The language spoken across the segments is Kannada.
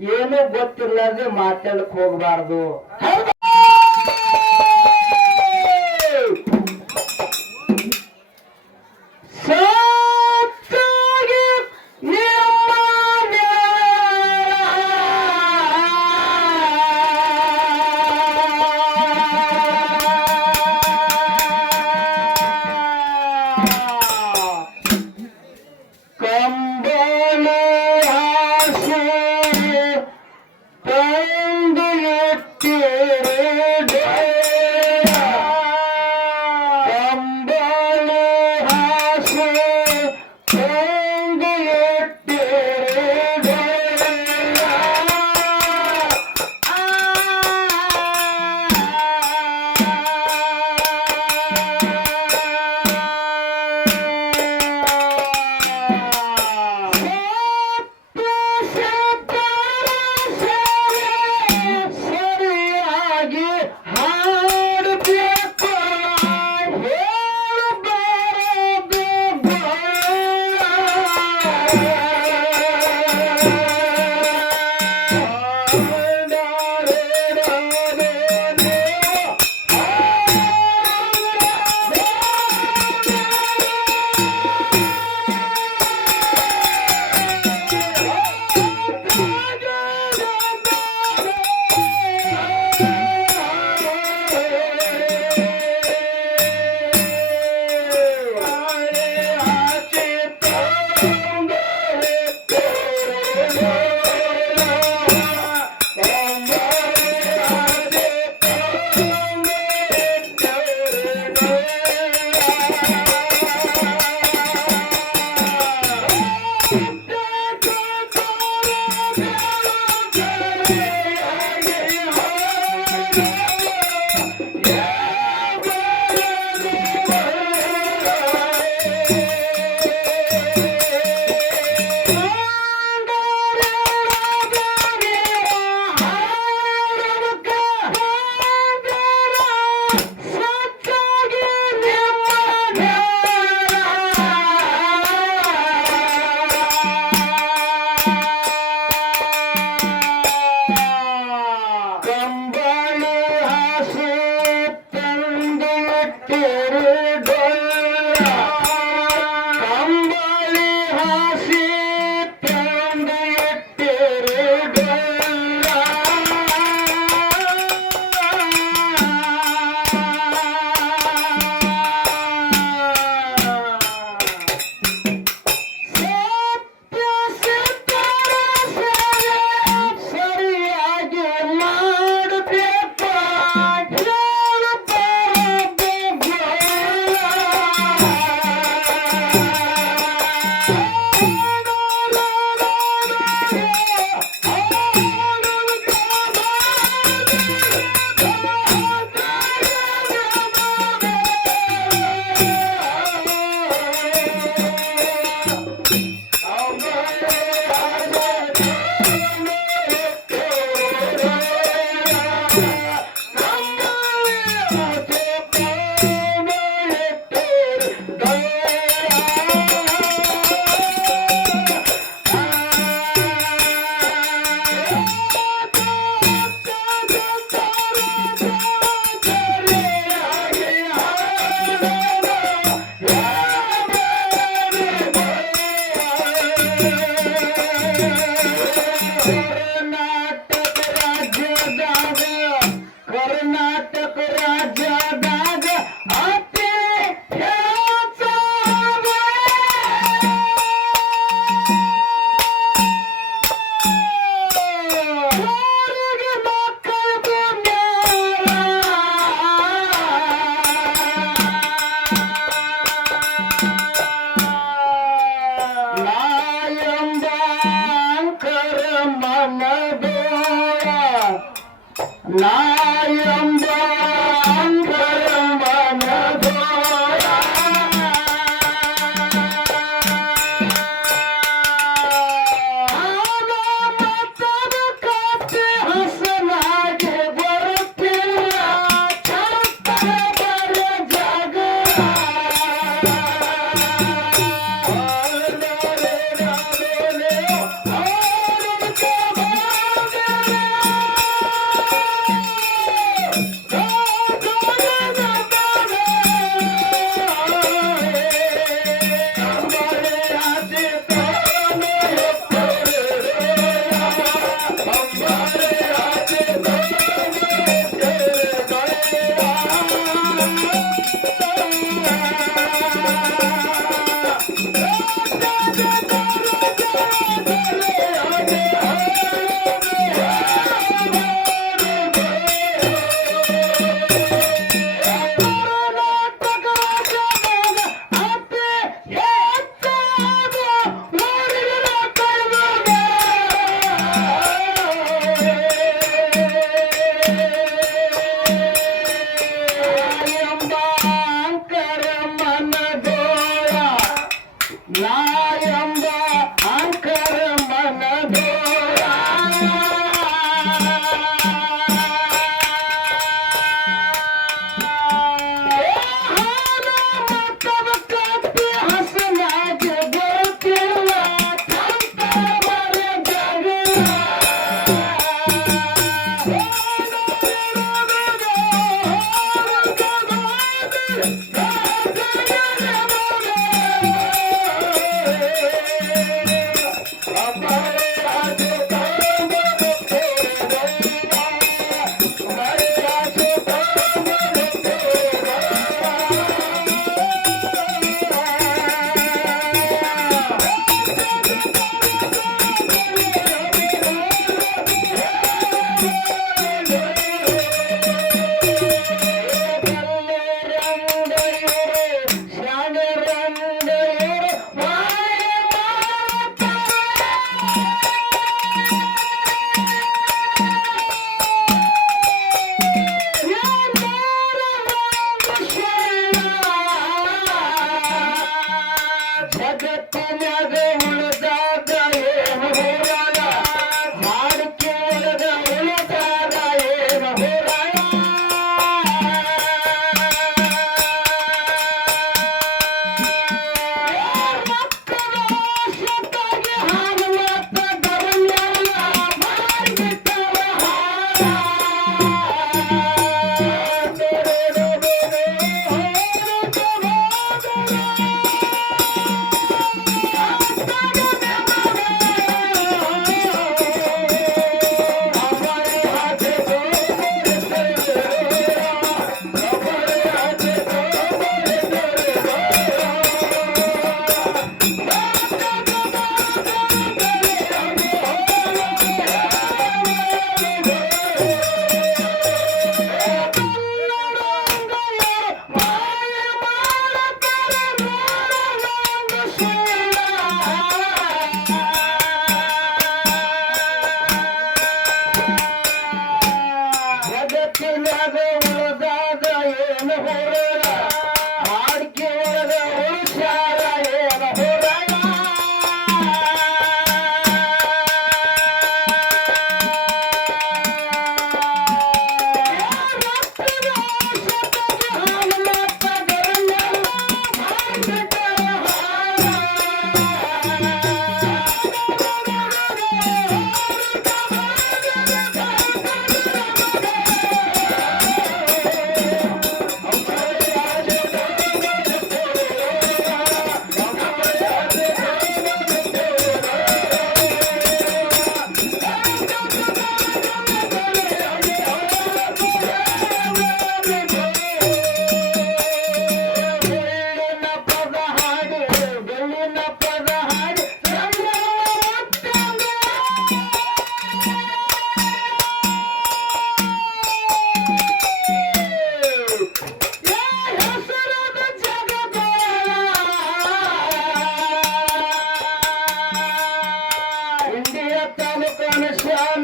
ಏನೂ ಗೊತ್ತಿರ್ಲಾರ್ದೆ ಮಾತಾಡಕ್ ಹೋಗ್ಬಾರ್ದು.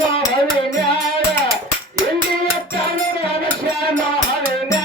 ಮನುಷ್ಯನೋ ಹವಿನ್ಯಾಯ ಇಂದಿಯ ತಾನು ಮನುಷ್ಯನೋ ಹವಿನ್ಯಾಯ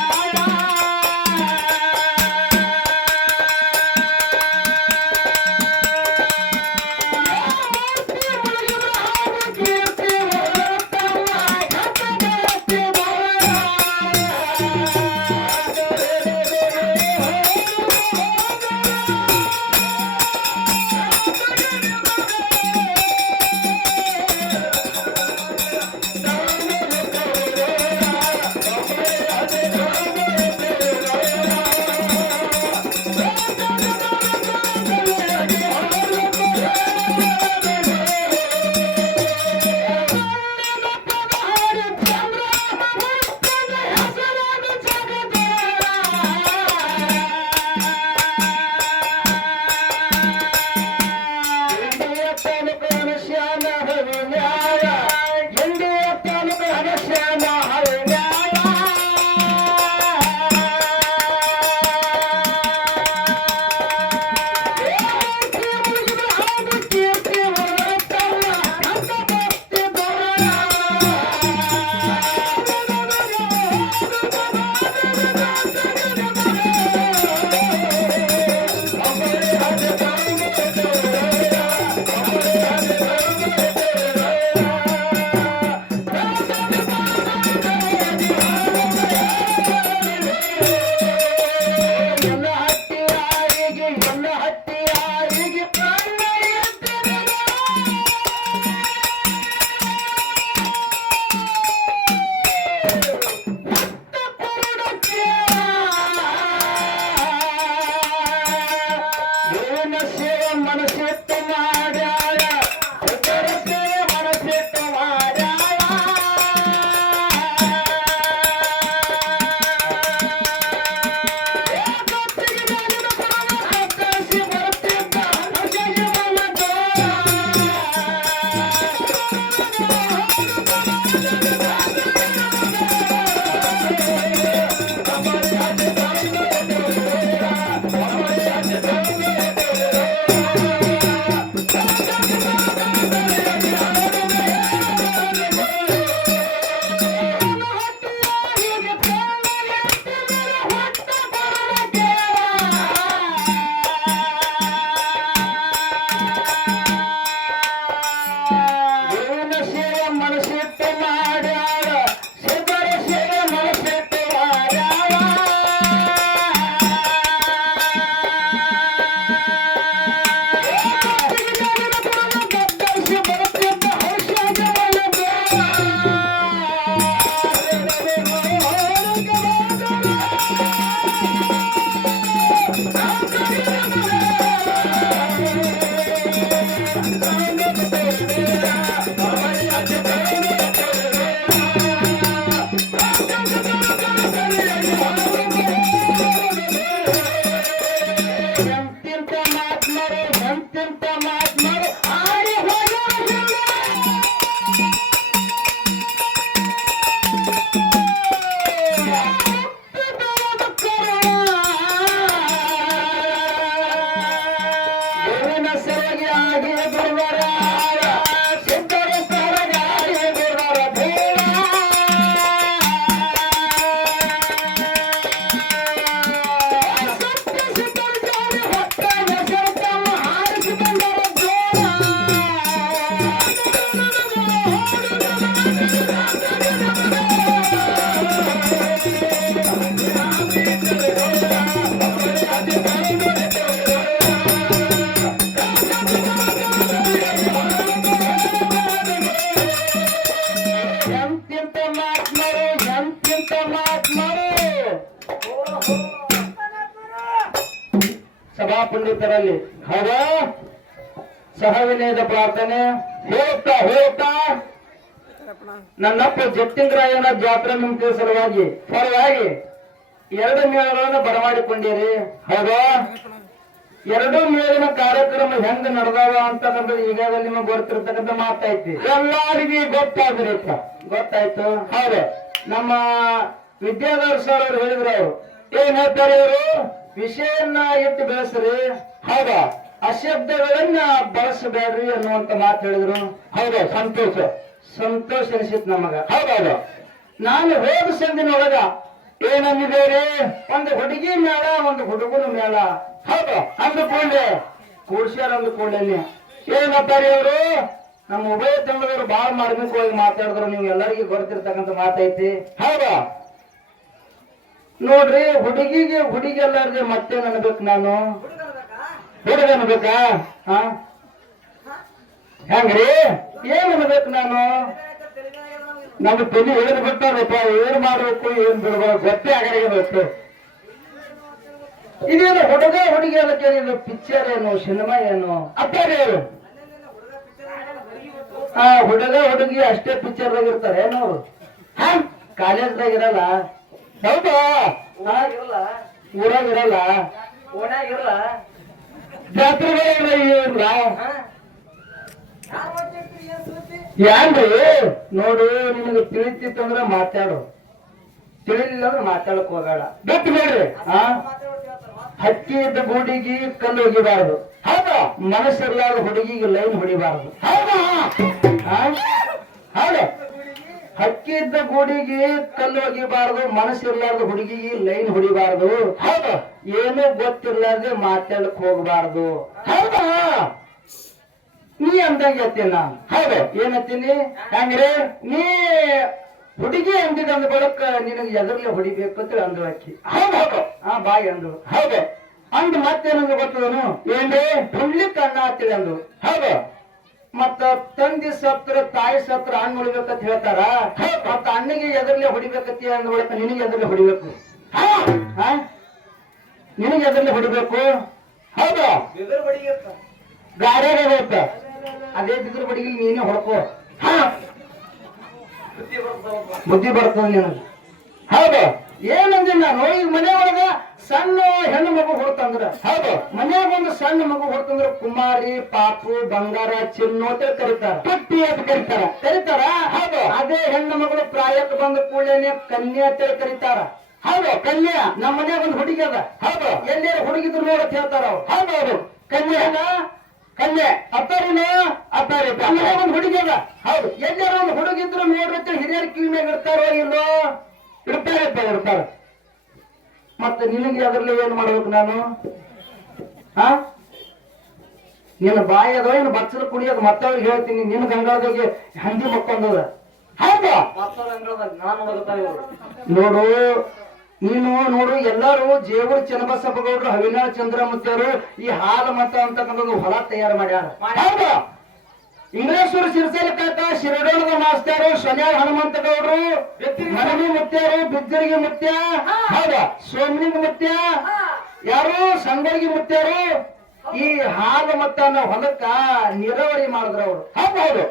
ಸಭಾ ಪಂಡಿತರಲ್ಲಿ ಹೌದಾ ಸಹವಿನಯದ ಪ್ರಾರ್ಥನೆ ಹೋಗ್ತಾ ಹೋಗ್ತಾ ನನ್ನಪ್ಪ ಜಟ್ಟಿಂಗರಾಯನ ಜಾತ್ರೆ ಮುಂಚೆ ಸಲುವಾಗಿ ಪರವಾಗಿ 2 ಮೇಳಗಳನ್ನು ಬರಮಾಡಿಕೊಂಡಿರಿ ಹೌದಾ 2 ಮೇಳಿನ ಕಾರ್ಯಕ್ರಮ ಹೆಂಗ ನಡೆದಾವ ಅಂತಕ್ಕಂಥದ್ದು ಈಗಾಗಲೇ ನಿಮಗೆ ಗೊತ್ತಿರ್ತಕ್ಕಂಥ ಮಾತೈತಿ ಎಲ್ಲರಿಗೂ ಗೊತ್ತಾಯ್ತು ಹೌದು ನಮ್ಮ ವಿದ್ಯಾಧರ್ ಸರ್ ಅವರು ಹೇಳಿದ್ರು ಅವರು ಏನ್ ಹೇಳ್ತಾರೆ ಅವರು ವಿಷಯನ್ನ ಇಟ್ಟು ಬೆಳೆಸ್ರಿ ಹೌದಾ ಅಶಬ್ದಗಳನ್ನ ಬಳಸಬೇಡ್ರಿ ಅನ್ನುವಂತ ಮಾತು ಹೇಳಿದ್ರು ಹೌದು ಸಂತೋಷ ಅನಿಸಿತ್ ನಮಗ. ಹೌದೌದು. ನಾನು ಹೋದ ಸಂದಿನೊಳಗ ಏನಂದಿದ್ದೇವೆ, ಒಂದು ಹುಡುಗಿ ಮೇಳ ಒಂದು ಹುಡುಗನ ಮೇಳ. ಹೌದು. ಅಂದುಕೊಂಡೆ ಕೂಡ್ಸ್ಯಾರ. ಅಂದುಕೊಂಡೇನೆ ಏನಂತಾರೆ ಅವರು, ನಮ್ಮ ಉಭಯ ತಂಡದವರು ಬಹಳ ಮಾರ್ಮಿಕವಾಗಿ ಮಾತಾಡಿದ್ರು. ನೀವು ಎಲ್ಲರಿಗೂ ಗೊತ್ತಿರ್ತಕ್ಕಂಥ ಮಾತೈತಿ. ಹೌದಾ ನೋಡ್ರಿ, ಹುಡುಗಿ ಎಲ್ಲಾರ್ದೆ ಮತ್ತೇನ್ ಅನ್ಬೇಕು ನಾನು, ಹುಡುಗ ಅನ್ಬೇಕಾ? ಹೆಂಗ್ರಿ ಏನ್ ಅನ್ಬೇಕು ನಾನು? ನಮ್ಮ ತಲೆ ಹೇಳಿದ್ ಬಿಟ್ಟಾರಪ್ಪ, ಏನ್ ಮಾಡ್ಬೇಕು ಏನ್ ಬಿಡ್ಬೇಕು ಗೊತ್ತೇ ಆಗಬೇಕು. ಇದೇನು ಹುಡುಗ ಹುಡುಗಿ ಅದಕ್ಕೆ ಇದು ಪಿಕ್ಚರ್ ಏನು ಸಿನಿಮಾ ಏನು ಅಪ್ಪಾರಿ ಅವರು? ಹುಡುಗ ಹುಡುಗಿ ಅಷ್ಟೇ ಪಿಕ್ಚರ್ದಾಗ ಇರ್ತಾರೆ ಏನವ್ರು? ಕಾಲೇಜ್ದಾಗ ಇರಲ್ಲ. ಹೌದಾ? ಊರಾಗ ಇರಲ್ಲ, ಜಾತ್ರೆಗಳ ಇರಲ್ಲ. ಯಾನ್ರಿ ನೋಡು, ನಿನಗೆ ತಿಳಿತಿತ್ತಂದ್ರ ಮಾತಾಡು, ತಿಳಿಲಿಲ್ಲ ಅಂದ್ರೆ ಮಾತಾಡಕ್ ಹೋಗಾಡ. ಗೊತ್ತು ನೋಡ್ರಿ, ಹಕ್ಕಿ ಇದ್ದ ಗೂಡಿಗೆ ಕಲ್ಲು ಒಗಿಬಾರ್ದು. ಹೌದಾ? ಮನಸ್ಸಿರ್ಲಾರ್ದ ಹುಡುಗಿಗೆ ಲೈನ್ ಹೊಡಿಬಾರ್ದು. ಹೌದಾ? ಹೌದು. ಹಕ್ಕಿ ಇದ್ದ ಗೂಡಿಗೆ ಕಲ್ಲು ಒಗಿಬಾರ್ದು, ಮನಸ್ಸಿರ್ಲಾರ್ದ ಹುಡುಗಿಗೆ ಲೈನ್ ಹೊಡಿಬಾರ್ದು. ಹೌದು. ಏನು ಗೊತ್ತಿರ್ಲಾರ್ದೆ ಮಾತಾಡಕ್ ಹೋಗ್ಬಾರ್ದು. ಹೌದಾ? ನೀ ಅಂದಂಗ ಹೇಳ್ತೀನಿ ನಾನು. ಹೌದು. ಏನತ್ತೀನಿ ಹಂಗ್ರೆ, ನೀ ಹುಡುಗಿ ಅಂದಿದ ಅಂದ ಬಳಕ ನಿನಗೆ ಎದರ್ಲೆ ಹೊಡಿಬೇಕು ಅಂತ ಅಂದು ಹಾಕಿ. ಹೌದು. ಬಾಯಿ ಅಂದು. ಹೌದು. ಅಂದ್ ಮತ್ತೇನಂದು ಗೊತ್ತದನು, ಏನ್ರಿ ಹುಡ್ಲಿಕ್ ಅನ್ನ ಆಗ್ತಿದೆ ಅಂದು. ಹೌದು. ಮತ್ತ ತಂದಿ ಸತ್ರ ತಾಯಿ ಸತ್ರ ಹಣ್ಣು ಹೊಡಿಬೇಕಂತ ಹೇಳ್ತಾರ. ಮತ್ತ ಅಣ್ಣಿಗೆ ಎದರ್ಲೆ ಹೊಡಿಬೇಕಂತ ಅಂದ ಬಳಕ ನಿನಗೆ ಎದರ್ಲೆ ಹೊಡಿಬೇಕು. ನಿನಗೆ ಎದರ್ಲೆ ಹೊಡಿಬೇಕು. ಹೌದು. ಗಾಡಿಯಾಗ ಹೋಗ್ತ ಅದೇ ಬಿದ್ರು ಬಡಿಗೆ ನೀನೇ ಹೊಡ್ಕೋ. ಬುದ್ಧಿ ಬರ್ತದ ನಿನಗೆ. ಹೌದು. ಏನಂದ್ರೆ ನಾನು ಈಗ ಮನೆ ಒಳಗ ಸಣ್ಣ ಹೆಣ್ಣು ಮಗು ಹೊಡ್ತಂದ್ರ, ಹೌದು, ಮನ್ಯಾಗ ಒಂದು ಸಣ್ಣ ಮಗು ಹೊಡ್ತಂದ್ರ ಕುಮಾರಿ, ಪಾಪು, ಬಂಗಾರ, ಚಿನ್ನೋಟ ಕರೀತಾರ, ಪಟ್ಟಿ ಅಂತ ಕರೀತಾರ. ಹೌದು. ಅದೇ ಹೆಣ್ಣು ಮಗಳು ಪ್ರಾಯಕ್ಕೆ ಬಂದ ಕೂಡಲೇ ಕನ್ಯಾ ಅಂತ ಕರೀತಾರ. ಹೌದು. ಕನ್ಯಾ ನಮ್ಮ ಮನ್ಯಾಗ ಒಂದು ಹುಡುಗಿ ಅದ. ಹೌದು. ಎಲ್ಲೇ ಹುಡುಗಿದ್ರು ನೋಡತ್ ಹೇಳ್ತಾರ ಅವ್ರು. ಹೌದು. ಕನ್ಯಾ ಕನ್ಯೆ ಅಪ್ಪಾರಿನ ಅಪ್ಪಾರಿ ಮನ್ಯಾಗ ಒಂದು ಹುಡುಗಿ ಅದ. ಹೌದು. ಎಲ್ಲಾರ ಒಂದು ಹುಡುಗಿದ್ರು ನೋಡ್ರಿ ಹಿರಿಯರ ಕಿವಿ ಮ್ಯಾಗ ಇರ್ತಾರೋ ಇಲ್ಲೋ? ಇರ್ತಾರೆ. ಮತ್ತೆ ನಿನಗೆ ಅದ್ರಲ್ಲಿ ಏನ್ ಮಾಡ್ಬೇಕು ನಾನು? ನಿನ್ನ ಬಾಯಿ ಅದೋ ಏನು ಬಚ್ಚಲು ಕುಡಿಯೋದು ಮತ್ತವ್ರಿಗೆ ಹೇಳ್ತೀನಿ. ನಿನ್ನ ಗಂಗಾಳದಾಗೆ ಹಂದಿ ಮಕ್ಕೊಂದದ. ಹೌದಾ? ನೋಡು, ನೀನು ನೋಡು, ಎಲ್ಲಾರು ಜೇವೂರು ಚನ್ನಬಸಪ್ಪ ಗೌಡ್ರು, ಹವಿನಾಳ ಚಂದ್ರಮುತ್ತವರು ಈ ಹಾಲು ಮತ ಅಂತಕ್ಕಂಥದ್ದು ಹೊಲ ತಯಾರು ಮಾಡ್ಯಾರ. ಹೌದಾ? ಇಂಗ್ಲೇಶ್ವರ ಸಿರ್ಸೇಲ ಕಾಕ, ಶಿರಡೋಣದ ಮಾಸ್ತರು, ಶನ್ಯಾಳ ಹನುಮಂತ ಗೌಡ್ರು, ಮನವಿ ಮುತ್ಯಾರು, ಬಿಜ್ಜರಿಗೆ ಮುತ್ಯ, ಹೌದಾ, ಸೋಮನಿಂಗ ಮುತ್ಯ, ಯಾರು ಸಂಗಡಿಗೆ ಮುತ್ಯಾರು ಈ ಹಾಲು ಮತ್ತ ಹೊಲಕ್ಕ ನೀರಾವರಿ ಮಾಡಿದ್ರು ಅವರು. ಹೌದು.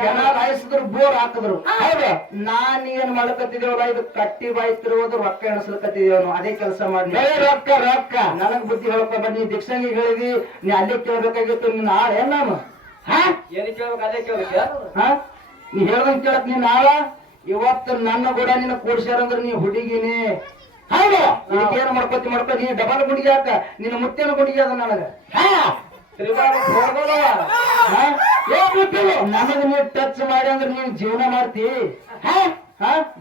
ಕೆನಾಲ್ ಹಾಯಿಸಿದ್ರು, ಬೋರ್ ಹಾಕಿದ್ರು. ಹೌದು. ನಾನ್ ಏನ್ ಮಾಡ್ಕತ್ತಿದೇವಲ್ಲ, ಇದು ಕಟ್ಟಿ ಬಾಯಿ ತಿರುವುದು ರೊಕ್ಕ ಎಣಸ್ಲಕತ್ತಿದೇವನು. ಅದೇ ಕೆಲಸ ಮಾಡಿ ರೊಕ್ಕ ನನಗ್ ಬುದ್ಧಿ ಹೇಳ್ಕೊ ಬನ್ನಿ. ದೀಕ್ಷಾಂಗಿ ಹೇಳಿದಿ, ನೀ ಅಲ್ಲೇ ಕೇಳ್ಬೇಕಾಗಿತ್ತು. ನಿನ್ನ ಆಳ ಏನ್ ನಾನು? ನೀ ಹೇಳ್ದಂಗ್ ಕೇಳಕ್ ನೀನ್ ಆಳ. ಇವತ್ತು ನನ್ನ ಕೂಡ ನಿನ್ನ ಕೂಡ್ಸ್ಯಾರಂದ್ರ ನೀ ಹುಡುಗಿನಿ. ಹೌದು. ಏನ್ ಮಾಡ್ಕೊತಿ ನೀ ಡಬಲ್ ಗುಡಿಗೆ ಹಾಕ. ನಿನ್ನ ಮುತ್ತೇನ ಗುಡಿಗೆ ಅದ ನನಗ. ನನಗ ನೀ ಟಚ್ ಮಾಡಿ ಅಂದ್ರೆ ನೀನ್ ಜೀವನ ಮಾಡ್ತಿ.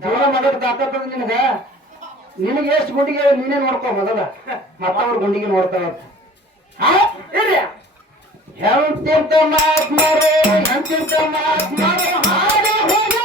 ಜೀವನ ಮಾಡೋದ್ ತಾಕತ್ತದ ನಿನಗ. ನಿನಗೆ ಎಷ್ಟು ಗುಂಡಿಗೆ ನೀನೇ ನೋಡ್ಕೊ ಮೊದಲ, ಮತ್ತವ್ರ ಗುಂಡಿಗೆ ನೋಡ್ತಾವ. ಎಂತೆಂತ ಮಾತ್ಮಾರು, ಎಂತೆಂತ ಮಾತ್ಮಾರು ಹಾಡಿ ಹೋಗ್ಯಾರ.